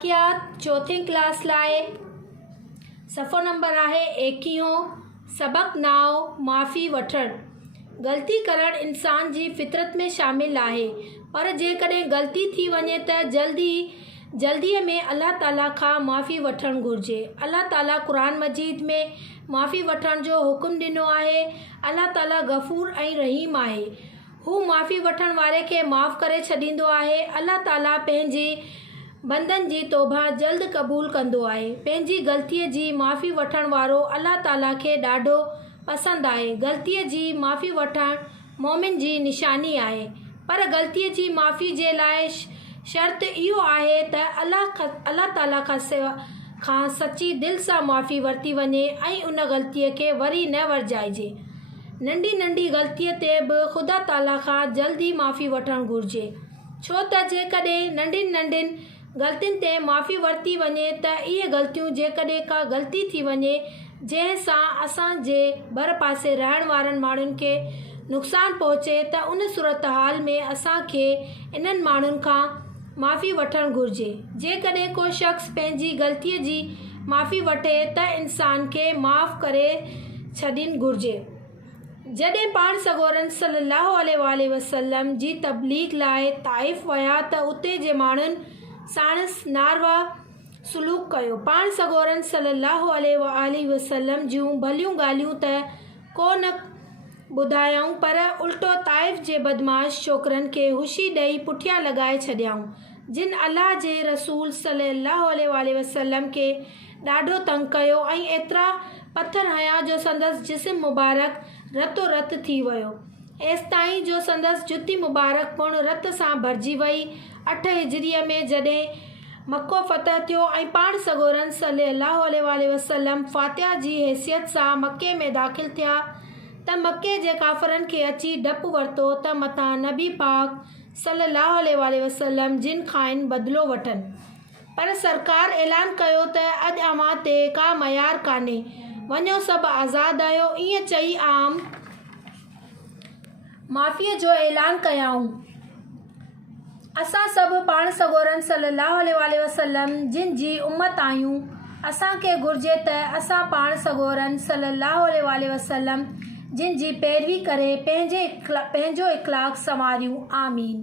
क्या चौथी क्लास लाए सफ़ो नंबर आहे 21। सबक नाव माफ़ी वठणु। ग़लती करणु इंसान जी फितरत में शामिल आहे, पर जेकॾहिं ग़लती थी वञे त जल्दीअ में अल्लाह ताला खां माफ़ी वठणु घुरिजे। अल्लाह ताला क़ुरान मजीद में माफ़ी वठण जो हुकुम ॾिनो आहे। अल्लाह ताला गफ़ूर ऐं रहीम आहे। हू माफ़ी वठण वारे खे माफ़ करे छॾींदो आहे। अल्लाह ताला पंहिंजे बंदनि जी तौबा जल्द क़बूल कंदो आहे। पंहिंजी ग़लतीअ जी माफ़ी वठण वारो अल्लाह ताला खे ॾाढो पसंदि आहे। ग़लतीअ जी माफ़ी वठणु मोमिन जी निशानी आहे, पर ग़लतीअ जी माफ़ी जे लाइ शर्त इहो आहे त अल्लाह ताला खां सची दिलि सां माफ़ी वरिती वञे ऐं उन ग़लतीअ खे वरी न वरजाइजे। नंढी ग़लतीअ ते बि ख़ुदा ताला खां जल्दी माफ़ी वठणु घुरिजे, छो त जेकॾहिं नंढियुनि ग़लतियुनि ते माफ़ी वरिती वञे त इहे ग़लतियूं जेकॾहिं का ग़लती थी वञे जंहिं सां असांजे भर पासे रहण वारनि माण्हुनि खे नुक़सानु पहुचे त उन सूरत हाल में असांखे इन्हनि माण्हुनि खां माफ़ी वठणु घुरिजे। जेकॾहिं को शख़्स पंहिंजी ग़लतीअ जी माफ़ी वठे त इंसान खे माफ़ करे छॾणु घुरिजे। जॾहिं पाण सॻोरन सल्लल्लाहु अलैहि वसल्लम जी तबलीग लाइ ताइफ़ विया त उते जे माण्हुनि साणसि नारवा सलूक कयो। पाण सॻोरन सल्लल्लाहु अलैहि वसल्लम जूं भलियूं ॻाल्हियूं त को न ॿुधायऊं, पर उल्टो ताइफ़ जे बदमाश छोकिरनि खे हुशी ॾेई पुठियां लॻाए छॾियऊं, जिन अल्लाह जे रसूल सल्लल्लाहु अलैहि वसल्लम खे ॾाढो तंग कयो ऐं एतिरा पत्थर हयां जो संदसि जिस्म मुबारक रतो रत थी वियो, एसिताईं जो संदसि जुती मुबारक पिणु रत सां भरिजी वई। 8 हिजरीअ में जॾहिं मक्को फ़तह थियो ऐं पाण सॻोरन सल्लल्लाहु अलैहि वसल्लम फ़ातिहा जी हैसियत सां मके में दाख़िल थिया त मके जे काफ़िरनि खे अची डपु वरितो त मथां नबी पाक सल्लल्लाहु अलैहि वसल्लम जिन खां बदिलो वठनि, पर सरकार ऐलान कयो त अॼु अव्हां ते का मयार कान्हे, वञो सभु आज़ादु आहियो। ईअं चई आम माफ़ीअ जो ऐलान कयाऊं। असां सभु पाण सॻोरन सल्लल्लाहु अलैहि वसल्लम जिन जी उम्मत आहियूं, असांखे घुरिजे त असां पाण सॻोरन सल्लल्लाहु अलैहि वसल्लम जिन जी पैरवी करे पंहिंजो इख़लाक़ संवारियूं। आमीन।